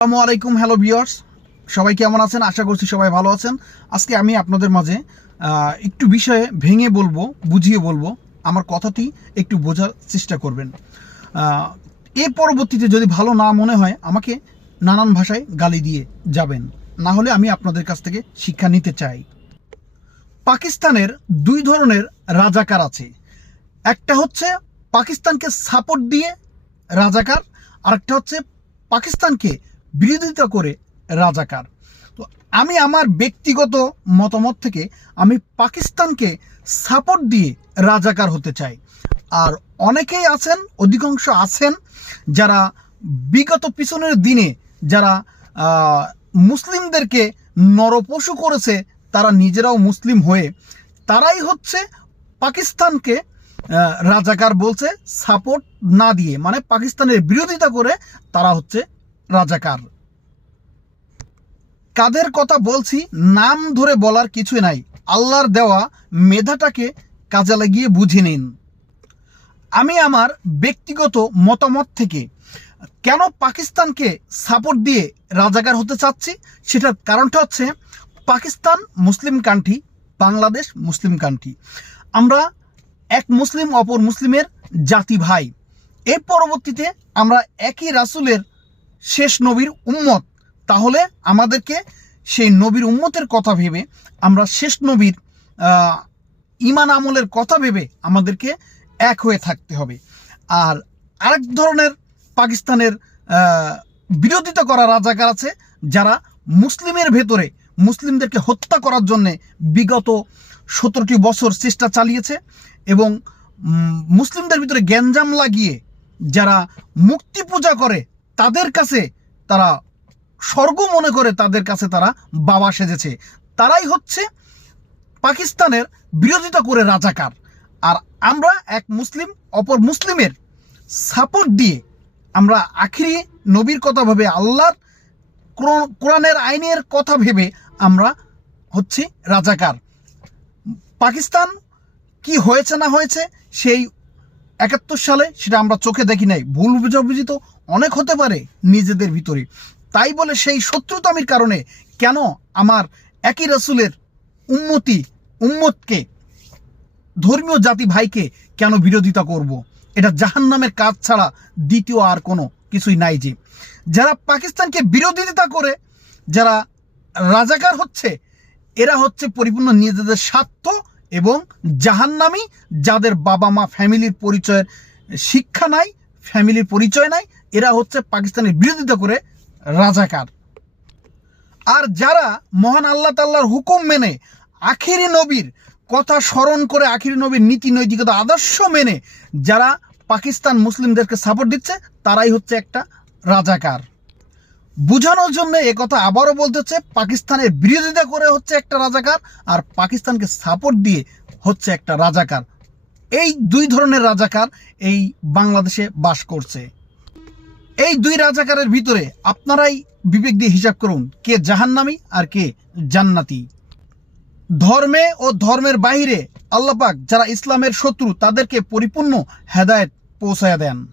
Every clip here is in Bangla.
আসসালামু আলাইকুম হ্যালো ভিউয়ার্স সবাই কেমন আছেন? আশা করছি সবাই ভালো আছেন। আজকে আমি আপনাদের মাঝে একটু বিষয়ে ভেঙে বলব, বুঝিয়ে বলব। আমার কথাটি একটু বোঝার চেষ্টা করবেন। এর পরবর্তীতে যদি ভালো না মনে হয়, আমাকে নানান ভাষায় গালি দিয়ে যাবেন। না হলে আমি আপনাদের কাছ থেকে শিক্ষা নিতে চাই। পাকিস্তানের দুই ধরনের রাজাকার আছে। একটা হচ্ছে পাকিস্তানকে সাপোর্ট দিয়ে রাজাকার, আরেকটা হচ্ছে পাকিস্তানকে বিরোধিতা করে রাজাকার। তো আমি আমার ব্যক্তিগত মতামত থেকে আমি পাকিস্তানকে সাপোর্ট দিয়ে রাজাকার হতে চাই। আর অনেকেই আছেন, অধিকাংশ আছেন, যারা বিগত পিছনের দিনে যারা মুসলিমদেরকে নরপশু করেছে, তারা নিজেরাও মুসলিম হয়ে, তারাই হচ্ছে পাকিস্তানকে রাজাকার বলছে সাপোর্ট না দিয়ে। মানে পাকিস্তানের বিরোধিতা করে তারা হচ্ছে রাজাকার। কাদের কথা বলছি, নাম ধরে বলার কিছু নাই। আল্লাহর দেওয়া মেধাটাকে কাজে লাগিয়ে বুঝে নিন। আমি আমার ব্যক্তিগত মতামত থেকে কেন পাকিস্তানকে সাপোর্ট দিয়ে রাজাকার হতে চাচ্ছি, সেটার কারণটা হচ্ছে Pakistan Muslim country Bangladesh Muslim country আমরা এক মুসলিম, অপর মুসলিমের জাতি ভাই। এর পরবর্তীতে আমরা একই রাসূলের শেষ নবীর উম্মত। তাহলে আমাদেরকে সেই নবীর উম্মতের কথা ভেবে আমরা শেষ নবীর ইমান আমলের কথা ভেবে আমাদেরকে এক হয়ে থাকতে হবে। আর আরেক ধরনের পাকিস্তানের বিরোধিতা করা রাজাকার আছে যারা মুসলিমের ভেতরে, মুসলিমদেরকে হত্যা করার জন্যে বিগত সতেরোটি বছর চেষ্টা চালিয়েছে এবং মুসলিমদের ভিতরে গ্যাঞ্জাম লাগিয়ে যারা মুক্তি পূজা করে তাদের কাছে তারা স্বর্গ মনে করে তাদের কাছে তারা বাবা সেজেছে। তারাই হচ্ছে পাকিস্তানের বিরোধিতা করে রাজাকার। আর আমরা এক মুসলিম, অপর মুসলিমের সাপোর্ট দিয়ে আমরা আখিরি নবীর কথা ভেবে, আল্লাহর কোরআনের আইনের কথা ভেবে আমরা হচ্ছে রাজাকার। পাকিস্তান কি হয়েছে না হয়েছে সেই একাত্তর সালে সেটা আমরা চোখে দেখি নাই, ভুল বুঝাবুঝি তো অনেক হতে পারে নিজেদের ভিতরে তাই বলে সেই শত্রুতামির কারণে কেন আমার একই রাসূলের উন্মতি উম্মতকে, ধর্মীয় জাতি ভাইকে কেন বিরোধিতা করব। এটা জাহান্নামের কাজ ছাড়া দ্বিতীয় আর কোনো কিছুই নাই যে যারা পাকিস্তানকে বিরোধিতা করে, যারা রাজাকার হচ্ছে, এরা হচ্ছে পরিপূর্ণ নিজেদের স্বার্থ এবং জাহান্নামি, যাদের বাবা মা ফ্যামিলির পরিচয়ের শিক্ষা নাই, ফ্যামিলির পরিচয় নাই, এরা হচ্ছে পাকিস্তানের বিরোধিতা করে রাজাকার। আর যারা মহান আল্লাহ তাল্লাহর হুকুম মেনে আখিরি নবীর কথা স্মরণ করে আখিরি নবীর নীতি নৈতিকতা আদর্শ মেনে যারা পাকিস্তান মুসলিমদেরকে সাপোর্ট দিচ্ছে, তারাই হচ্ছে একটা রাজাকার। বোঝানোর জন্য কথা আবারও বলতে হচ্ছে পাকিস্তানের বিরোধিতা করে হচ্ছে একটা রাজাকার আর পাকিস্তানকে সাপোর্ট দিয়ে হচ্ছে একটা রাজাকার। এই দুই ধরনের রাজাকার এই বাংলাদেশে বাস করছে। এই দুই রাজাকারের ভিতরে আপনারাই বিবেক দিয়ে হিসাব করুন, কে জাহান্নামি আর কে জান্নাতি। ধর্মে ও ধর্মের বাইরে আল্লাপাক যারা ইসলামের শত্রু, তাদেরকে পরিপূর্ণ হেদায়েত পৌঁছায় দেন।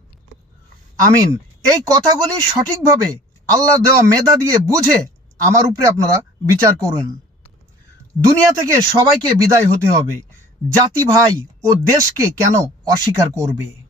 আমিন। এই কথাগুলি সঠিকভাবে আল্লাহ দেওয়া মেধা দিয়ে বুঝে আমার উপরে আপনারা বিচার করুন। দুনিয়া থেকে সবাইকে বিদায় হতে হবে। জাতি, ভাই ও দেশকে কেন অস্বীকার করবে?